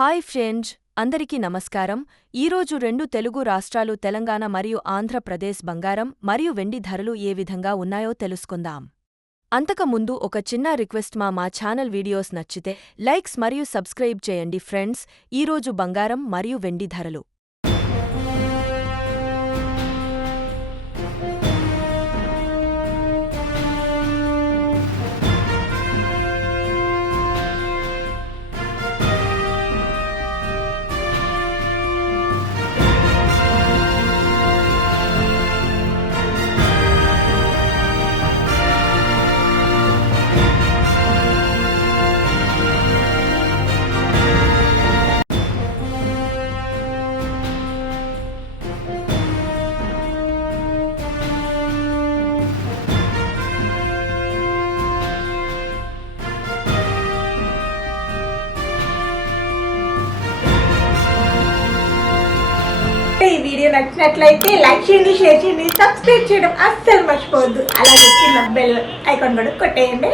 Hi friends, అందరికీ నమస్కారం. ఈరోజు రెండు తెలుగు రాష్ట్రాలు తెలంగాణ మరియు ఆంధ్రప్రదేశ్ బంగారం మరియు వెండి ధరలు ఏ విధంగా ఉన్నాయో తెలుసుకుందాం. అంతకుముందు ఒక చిన్న రిక్వెస్ట్, మా ఛానల్ వీడియోస్ నచ్చితే లైక్స్ మరియు సబ్స్క్రైబ్ చేయండి ఫ్రెండ్స్. ఈరోజు బంగారం మరియు వెండి ధరలు. ఈ వీడియో నచ్చినట్లయితే లైక్ చేయండి, షేర్ చేయండి, సబ్స్క్రైబ్ చేయడం అస్సలు మర్చిపోవద్దు. అలాగే కింద బెల్ ఐకాన్ కూడా కొట్టేయండి.